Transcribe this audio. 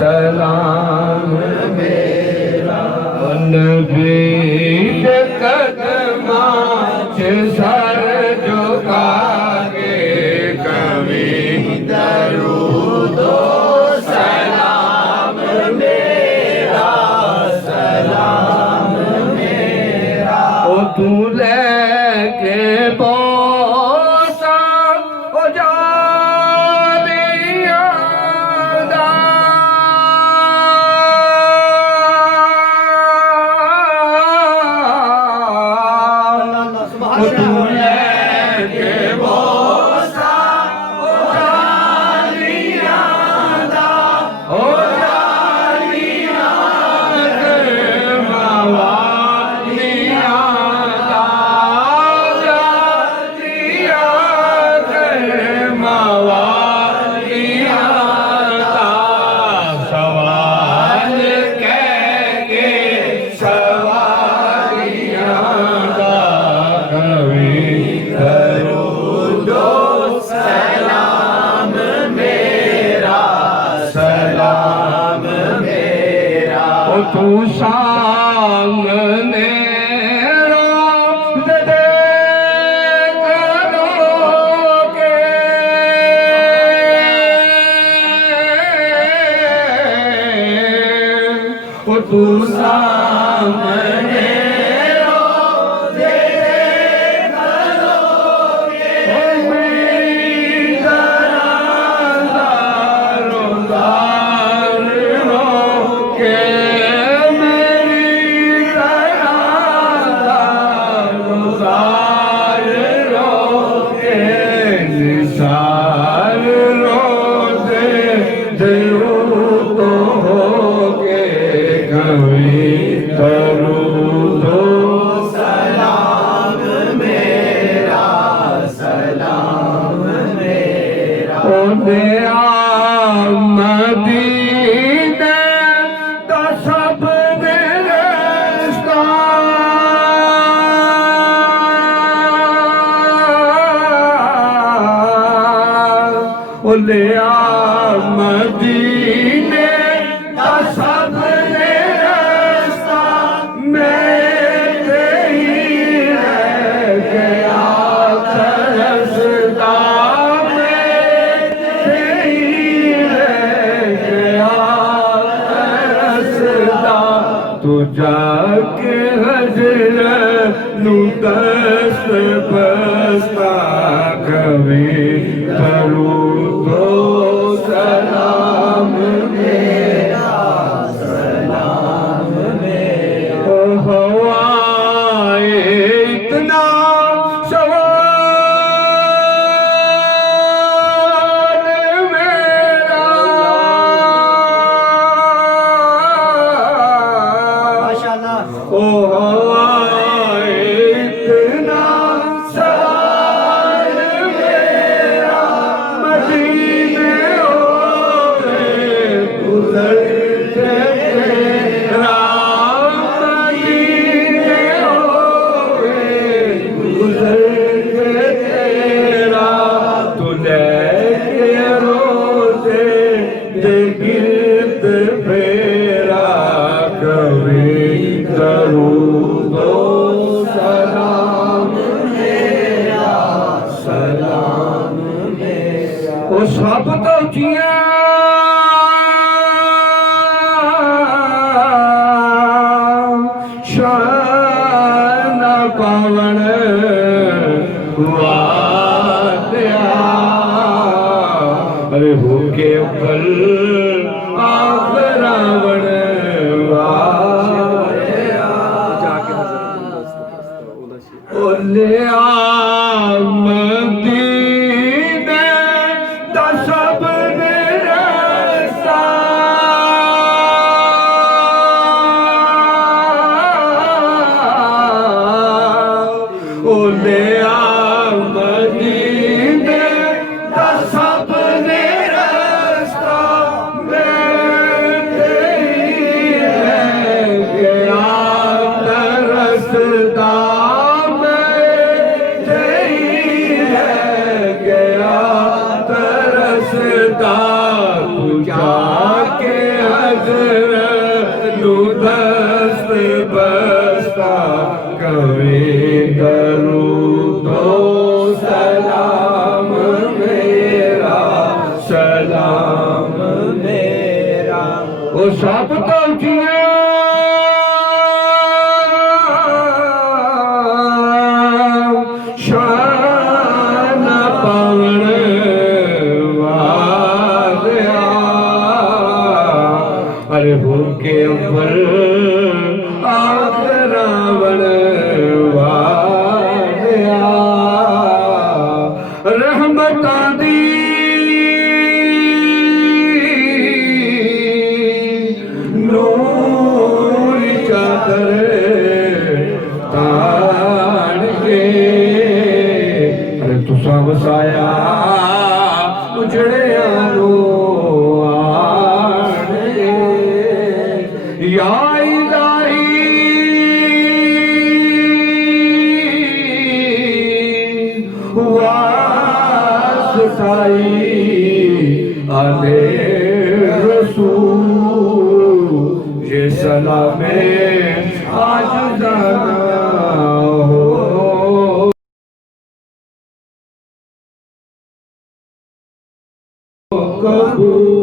सलाम मेरा नबी के कदमां च सर झुका के कभी दरूदो सलाम मेरा सलाम मेरा ओ तू लेके तू सामने रोज़ देख रोके ओ तू सामने रोज़ देख रोके ओ मेरी जनाज़ा रोज़ार रोके लिया मदीने का सब रास्ता मैं ही रह गया तरसता मैं ही रह गया तरसता तू जाके हजरत नू दस्त बस्ता कभी करूँ सलाम मेरा सलाम मेरा हवाए इतना सवाल मेरा माशाअल्लाह ओ हवाए इतना सवाल मेरा मदीने सब तो जिया शान पावन वादया अरे होके कल आखरावण वादया ओले मेरा ओ सब तो उठिया शान पावन वालिया अरे हो के अंबर आखरावण वालिया रहमतां दी नूर चादर तान के अरे तुसा वसाया उजड़िया नो आन के या इलाही वास्ताई आले रसूल ये सलामे आज जाना हो कबूल